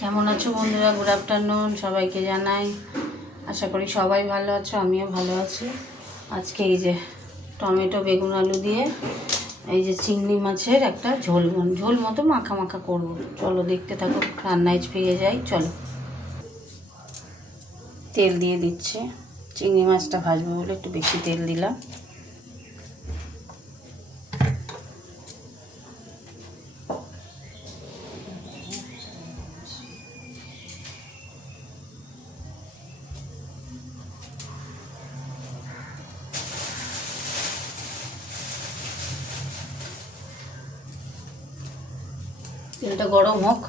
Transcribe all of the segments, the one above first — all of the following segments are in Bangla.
কেমন আছো বন্ধুরা? গুড আফটারনুন সবাইকে জানাই। আশা করি সবাই ভালো আছো, আমিও ভালো আছি। আজকে এই যে টমেটো বেগুন আলু দিয়ে এই যে চিংড়ি মাছের একটা ঝোল মতো মাখা মাখা করবো। চলো দেখতে থাকো, রান্নায় পেয়ে যাই। চলো, তেল দিয়ে দিচ্ছে। চিংড়ি মাছটা ভাজবো বলে একটু বেশি তেল দিলাম। তেলটা গরম হোক।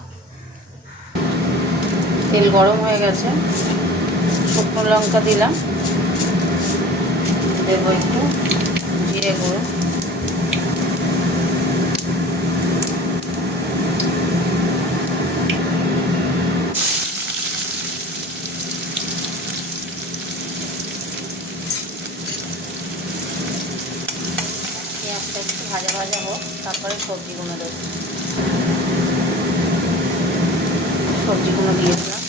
তেল গরম হয়ে গেছে, শুকনো লঙ্কা দিলাম, দেবো একটু জিরে গুঁড়ো, পেঁয়াজটা একটু ভাজা ভাজা হোক, তারপরে সবজিগুলো দেবো। সবজিগুলো দিয়ে দিলাম।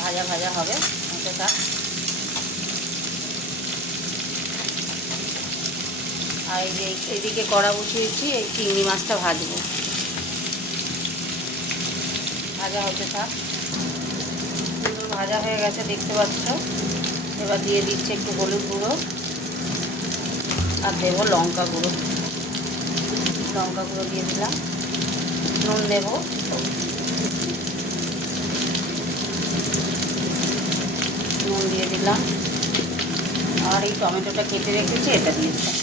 ভাজা ভাজা হবে এটা। আর এই যে এদিকে কড়া বসিয়েছি, এই চিংড়ি মাছটা ভাজবো। ভাজা হতে থাক। সুন্দর ভাজা হয়ে গেছে দেখতে পাচ্ছ। এবার দিয়ে দিচ্ছি একটু হলুদ গুঁড়ো আর দেবো লঙ্কা গুঁড়ো। লঙ্কা গুঁড়ো দিয়ে দিলাম। নুন দেবো। নুন দিয়ে দিলাম। আর এই টমেটোটা কেটে রেখেছি, এটা দিয়ে দিলাম।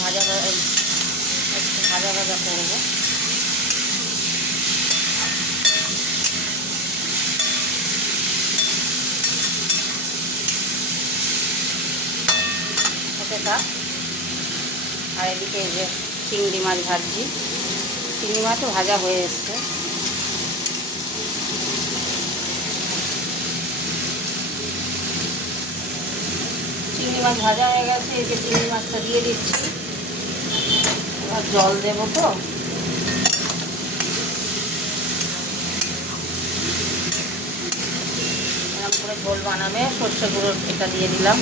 ভাজা একটু ভাজা ভাজা করবো। থাক। আর এদিকে এই যে চিংড়ি মাছ ভাজছি। চিংড়ি মাছও ভাজা হয়ে এসছে। চিংড়ি মাছ ভাজা হয়ে গেছে, এই যে চিংড়ি মাছটা দিয়ে দিচ্ছি। এবার জল দেবো তো। এরকম করে ঝোল বানাবে। সর্ষে গুঁড়ো এটা দিয়ে দিলাম।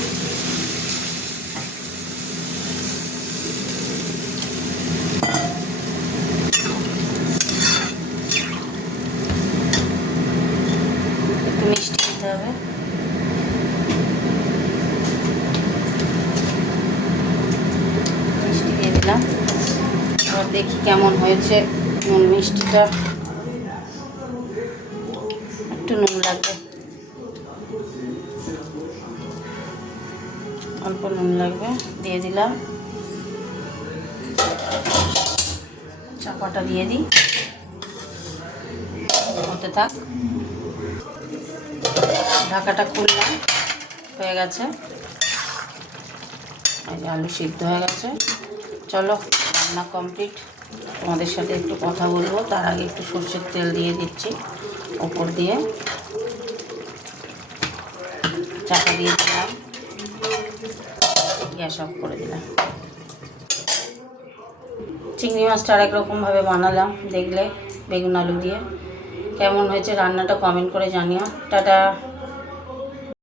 একটু মিষ্টি দিতে হবে। মিষ্টি দিয়ে দিলাম। এবার দেখি কেমন হয়েছে নুন মিষ্টিটা। একটু নুন লাগবে, অল্প নুন লাগবে। দিয়ে দিলাম। চাপাটা দিয়ে দিই, হতে থাক। ঢাকাটা খুললাম, হয়ে গেছে। আলু সিদ্ধ হয়ে গেছে। চলো, রান্না কমপ্লিট। তোমাদের সাথে একটু কথা বলবো, তার আগে একটু সর্ষের তেল দিয়ে দিচ্ছি ওপর দিয়ে। চাপা দিয়ে দিলাম, গ্যাস অফ করে দিলাম। চিংড়ি মাছটা আরেক রকমভাবে বানালাম, দেখলে বেগুন আলু দিয়ে। কেমন হয়েছে রান্নাটা কমেন্ট করে জানিও। টাটা।